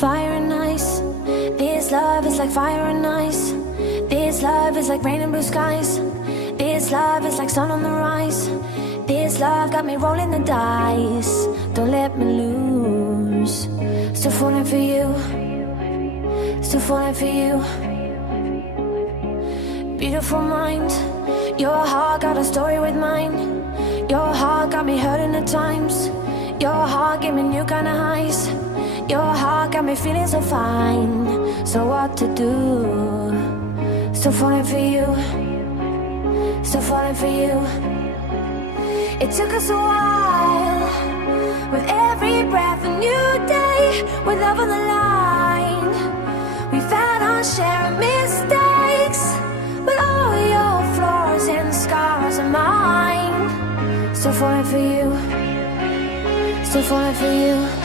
fire and ice. This love is like fire and ice. This love is like rain and blue skies. This love is like sun on the rise. This love got me rolling the dice. Don't let me lose. Still falling for you. Still falling for you. Beautiful mind. Your heart got a story with mine. Your heart got me hurting at times. Your heart gave me new kind of highs. Your heart got me feeling so fine. So what to do? Still falling for you. Still falling for you. It took us a while. With every breath a new day. With love on the line. We've had our share of mistakes. But all your flaws and scars are mine. Still falling for you. Still falling for you.